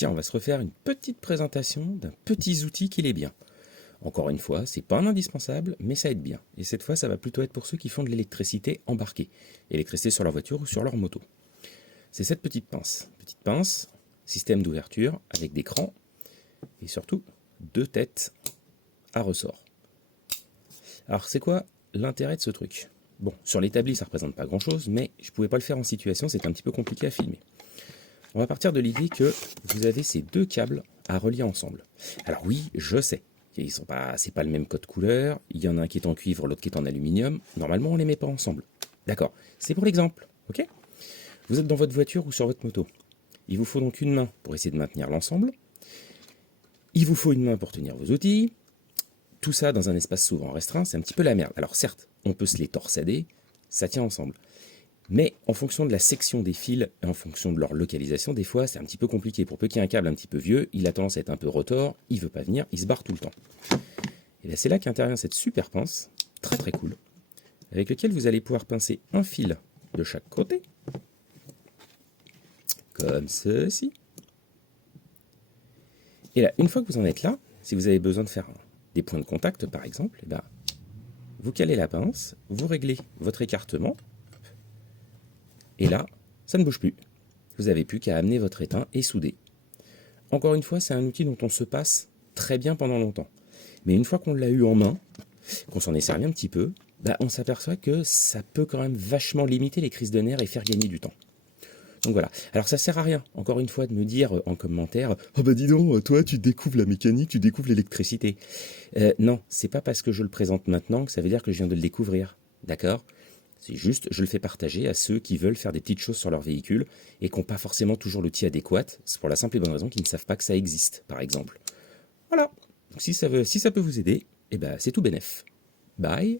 Tiens, on va se refaire une petite présentation d'un petit outil qui l'est bien. Encore une fois, c'est pas un indispensable, mais ça aide bien. Et cette fois, ça va plutôt être pour ceux qui font de l'électricité embarquée. Électricité sur leur voiture ou sur leur moto. C'est cette petite pince. Petite pince, système d'ouverture avec des crans et surtout 2 têtes à ressort. Alors, c'est quoi l'intérêt de ce truc? Bon, sur l'établi, ça représente pas grand-chose, mais je pouvais pas le faire en situation, c'est un petit peu compliqué à filmer. On va partir de l'idée que vous avez ces 2 câbles à relier ensemble. Alors oui, je sais, c'est pas le même code couleur, il y en a un qui est en cuivre, l'autre qui est en aluminium, normalement on les met pas ensemble. D'accord, c'est pour l'exemple, ok? Vous êtes dans votre voiture ou sur votre moto. Il vous faut donc une main pour essayer de maintenir l'ensemble. Il vous faut une main pour tenir vos outils. Tout ça dans un espace souvent restreint, c'est un petit peu la merde. Alors certes, on peut se les torsader, ça tient ensemble. Mais en fonction de la section des fils et en fonction de leur localisation, des fois c'est un petit peu compliqué. Pour peu qu'il y ait un câble un petit peu vieux, il a tendance à être un peu rotor, il veut pas venir, il se barre tout le temps. Et bien c'est là qu'intervient cette super pince, très très cool, avec lequel vous allez pouvoir pincer un fil de chaque côté, comme ceci. Et là, une fois que vous en êtes là, si vous avez besoin de faire des points de contact par exemple, ben, vous calez la pince, vous réglez votre écartement, et là, ça ne bouge plus. Vous n'avez plus qu'à amener votre étain et souder. Encore une fois, c'est un outil dont on se passe très bien pendant longtemps. Mais une fois qu'on l'a eu en main, qu'on s'en est servi un petit peu, bah on s'aperçoit que ça peut quand même vachement limiter les crises de nerfs et faire gagner du temps. Donc voilà. Alors ça sert à rien, encore une fois, de me dire en commentaire « Oh bah dis donc, toi tu découvres la mécanique, tu découvres l'électricité. » Non, c'est pas parce que je le présente maintenant que ça veut dire que je viens de le découvrir. D'accord ? C'est juste, je le fais partager à ceux qui veulent faire des petites choses sur leur véhicule et qui n'ont pas forcément toujours l'outil adéquat. C'est pour la simple et bonne raison qu'ils ne savent pas que ça existe, par exemple. Voilà. Donc si ça peut vous aider, eh ben, c'est tout bénef. Bye.